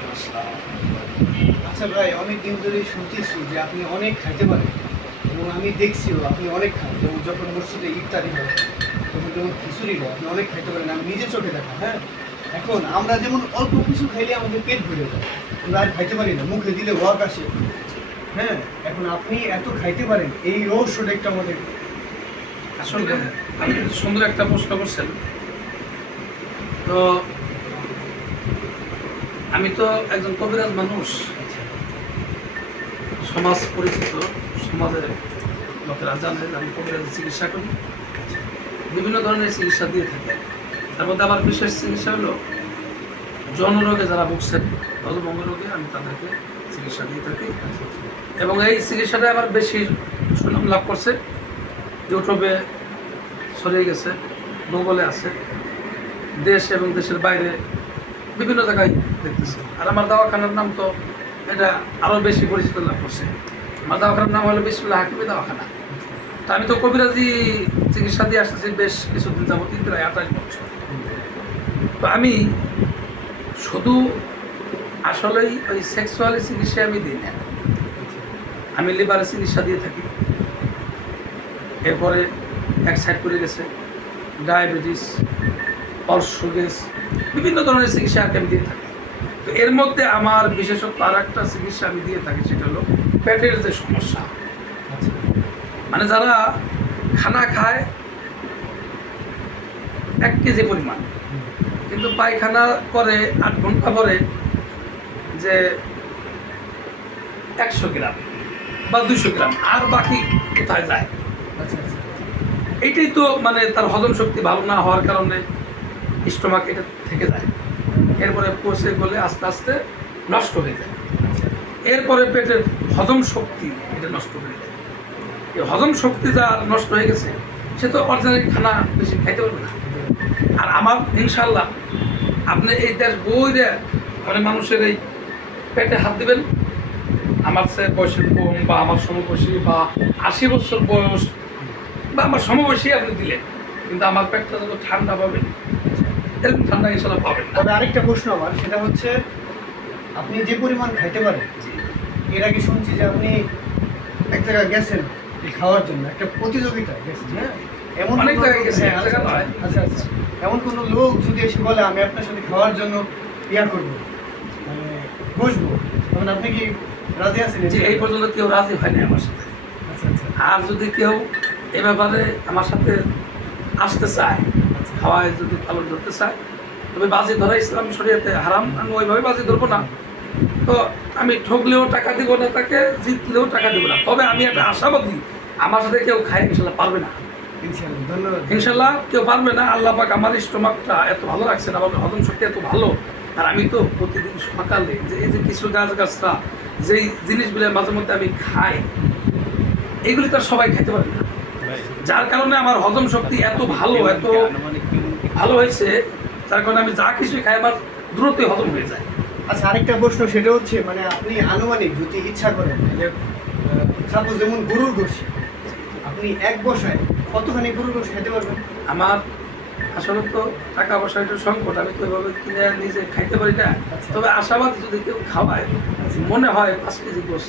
ওয়ালাইকুম আসসালাম। আচ্ছা ভাই, অনেক দিন ধরে শুনতেছি যে আপনি অনেক খাইতে পারেন এবং আমি দেখছিও আপনি অনেক খান। এবং যখন মসজিদে ইফতারি হয় তখন যখন খিচুড়ি হয় আপনি অনেক খাইতে পারেন, আমি নিজে চোখে দেখা। হ্যাঁ, এখন আমরা যেমন অল্প কিছু খাইলে আমাদের পেট ভরে যায়, আমরা আর খাইতে পারি না, মুখে দিলে ওয়াক আসে। হ্যাঁ, এখন আপনি এত খাইতে পারেন, এই রহস্যটা একটা আমাদের। আসলে আপনি সুন্দর একটা প্রশ্ন করছেন। তো আমি তো একজন কবিরাজ মানুষ, সমাজ পরিচিত, সমাজের লোকেরা জানে যে আমি কবিরাজের চিকিৎসা করি, বিভিন্ন ধরনের চিকিৎসা দিয়ে থাকি। তার মধ্যে আমার বিশেষ চিকিৎসা হলো যৌনরোগে যারা ভুগছেন, হজমঙ্গ রোগে আমি তাদেরকে চিকিৎসা দিয়ে থাকি। এবং এই চিকিৎসাটা আমার বেশি সুনাম লাভ করছে, ইউটিউবে ছড়িয়ে গেছে, গুগলে আছে, দেশ এবং দেশের বাইরে বিভিন্ন জায়গায় দেখতেছি। আর আমার দাওয়াখানার নাম তো এটা আরও বেশি পরিচিত লাভ করছে। আমার দাওয়াখানার নাম হলো বিসমিল্লাহ হাকিমি দাওয়াখানা। তা আমি তো কবিরাজি চিকিৎসা দিয়ে আসতেছি বেশ কিছুদিন যাবত, প্রায় 28 বছর। তো আমি শুধু আসলেই ওই সেক্সুয়ালি চিকিৎসা আমি দিই না, আমি লিভারের চিকিৎসা দিয়ে থাকি। এরপরে এক সাইড করে গেছে ডায়াবেটিস, অর্শোগেস, বিভিন্ন ধরনের চিকিৎসা আর কি আমি দিয়ে থাকি। তো এর মধ্যে আমার বিশেষত আর একটা চিকিৎসা আমি দিয়ে থাকি, সেটা হলো পেটের যে সমস্যা। মানে যারা খানা খায় 1 কেজি পরিমাণ, কিন্তু পায়খানা করে 8 ঘন্টা পরে যে 100 গ্রাম বা 200 গ্রাম, আর বাকি কোথায় যায়? এইটাই তো মানে তার হজম শক্তি ভালো না হওয়ার কারণে স্টোমাক এটা থেকে যায়, এরপরে পচে গলে আস্তে আস্তে নষ্ট হয়ে যায়। এরপরে পেটের হজম শক্তি এটা নষ্ট হয়ে যায়। এই হজম শক্তি যার নষ্ট হয়ে গেছে সে তো অরিজিনালি খানা বেশি খাইতে পারবে না। আর আমার ইনশাল্লাহ আপনি এই দেশ বইরে মানে মানুষের এই পেটে হাত দিবেন, আমার সে বয়সের কম বা আমার সমবয়সী বা 80 বছর বয়স বা আমার সমবয়সী আপনি দিলেন, কিন্তু আমার পেটটা যত ঠান্ডা পাবেন এরকম ঠান্ডা ইনশাল্লাহ পাবেন না। তবে আরেকটা প্রশ্ন আমার, সেটা হচ্ছে আপনি যে পরিমাণ খাইতে পারেন, এর আগে শুনছি যে আপনি এক জায়গায় গেছেন এই খাওয়ার জন্য, একটা প্রতিযোগিতা গেছেন। হ্যাঁ, এমন অনেক কোনো- জায়গায় গেছি, হ্যাঁ, এক জায়গা নয়। আচ্ছা আচ্ছা, এমন কোনো লোক যদি এসে বলে আমি আপনার সাথে খাওয়ার জন্য ইয়া করবো, মানে বসবো, তখন আপনি কি রাজি আছেন? যে এই পর্যন্ত কেউ রাজি হয়নি আমার সাথে। আচ্ছা আচ্ছা আর যদি কেউ এ ব্যাপারে আমার সাথে আসতে চায়, খাওয়ায় যদি ভালো ধরতে চায়, তবে বাজি ধরা ইসলাম শরীয়তে হারাম, আমি ওইভাবে বাজি ধরবো না। তো আমি ঠকলেও টাকা দিব না, তাকে জিতলেও টাকা দিব না। তবে আমি একটা আশাবাদী, আমার সাথে কেউ খায় ইনশাল্লাহ পারবে না, ইনশাআল্লাহ, ধন্যবাদ। ইনশাল্লাহ কেউ পারবে না। আল্লাহ পাক আমার স্টোমাকটা এত ভালো রাখছেন, আমার হজম শক্তি এত ভালো। আর আমি তো প্রতিদিন সকালে যে এই যে কিছু গাছরা যেই জিনিসগুলো মাঝে মধ্যে আমি খাই, এগুলি তো আর সবাই খেতে পারে না, যার কারণে আমার হজম শক্তি এত ভালো, এত ভালো হয়েছে, যার কারণে আমি যা কিছু খাই আমার দ্রুতই হজম হয়ে যায়। আচ্ছা, আরেকটা প্রশ্ন, সেটা হচ্ছে মানে আপনি আনুমানিক যদি ইচ্ছা করেন, সাপোজ যেমন গরুর গোশ, আপনি এক বসায় কতখানি গরুর গোশ খেতে পারবেন? আমার আসলে তো টাকা পয়সা একটু সংকট, আমি তো এভাবে কিনে নিজে খাইতে পারি না। তবে আশাবাদ যদি কেউ খাওয়ায়, মনে হয় 5 কেজি গোশ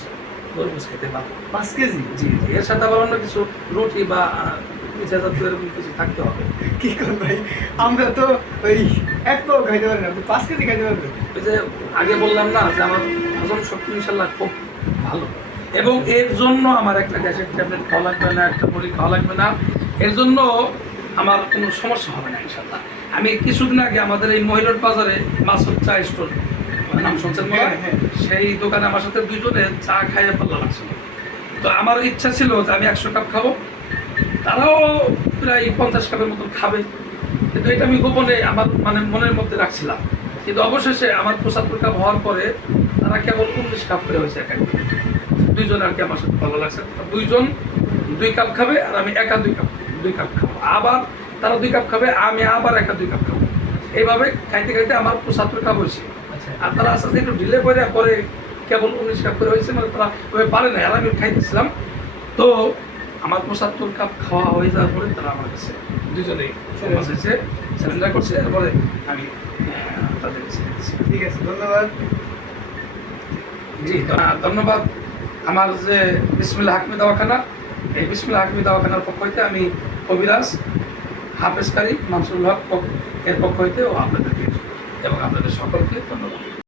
গরু গোশ খেতে পারবো। 5 কেজি? জি জি, এর সাথে আবার অন্য কিছু রুটি বা পিঠা জাতীয় এরকম কিছু থাকতে হবে। কি করেন ভাই, আমরা তো ওই এক পাও খাইতে পারি না, আপনি 5 কেজি খাইতে পারবেন? ওই যে আগে বললাম না যে আমার হজম শক্তি ইনশাল্লাহ খুব ভালো, এবং এর জন্য আমার একটা গ্যাসের ট্যাবলেট খাওয়া লাগবে না, একটা বড়ি খাওয়া লাগবে না, এর জন্য আমার কোনো সমস্যা হবে না ইনশাল্লাহ। আমি কিছুদিন আগে আমাদের এই মহিলার বাজারে মাসুদ চা স্টোর নাম শুনছেন মনে হয়? হ্যাঁ। সেই দোকানে আমার সাথে দুজনে চা খাইয়ে পাল্লা লাগছিল। তো আমার ইচ্ছা ছিল যে আমি 100 কাপ খাবো, তারাও প্রায় 50 কাপের মতন খাবে, কিন্তু এটা আমি গোপনে আমার মানে মনের মধ্যে রাখছিলাম। কিন্তু অবশেষে আমার 75 কাপ হওয়ার পরে তারা কেবল 19 কাপ করে হয়েছে এক এক। দুইজন আর কি আমার সাথে ভালো লাগছে, দুইজন 2 কাপ খাবে আর আমি একা 2 কাপ খাবো, আবার তারা 2 কাপ খাবে, আমি আবার একা 2 কাপ খাবো। এইভাবে খাইতে খাইতে আমার 75 কাপ হয়েছে। আর তারা আস্তে আস্তে একটু ঢিলে করে পরে কেবল 19 কাপ করে হয়েছে, মানে তারা ওই পারে না, আর আমি খাইতেছিলাম। তো আমার 75 কাপ খাওয়া হয়ে যাওয়ার পরে তারা আমার কাছে দুজনেই সারেন্ডার করছে, এরপরে আমি তাদের কাছে। ঠিক আছে, ধন্যবাদ। জি ধন্যবাদ। আমার যে বিসমিল্লাহ হাকিমি দওয়াখানা, এই বিসমিল্লাহ হাকিমি দওয়াখানার পক্ষ হইতে আমি কবিরাজ হাফেজকারী মানসুরুল হক এর পক্ষ হইতেও আপনাদেরকে এবং আপনাদের সকলকে ধন্যবাদ।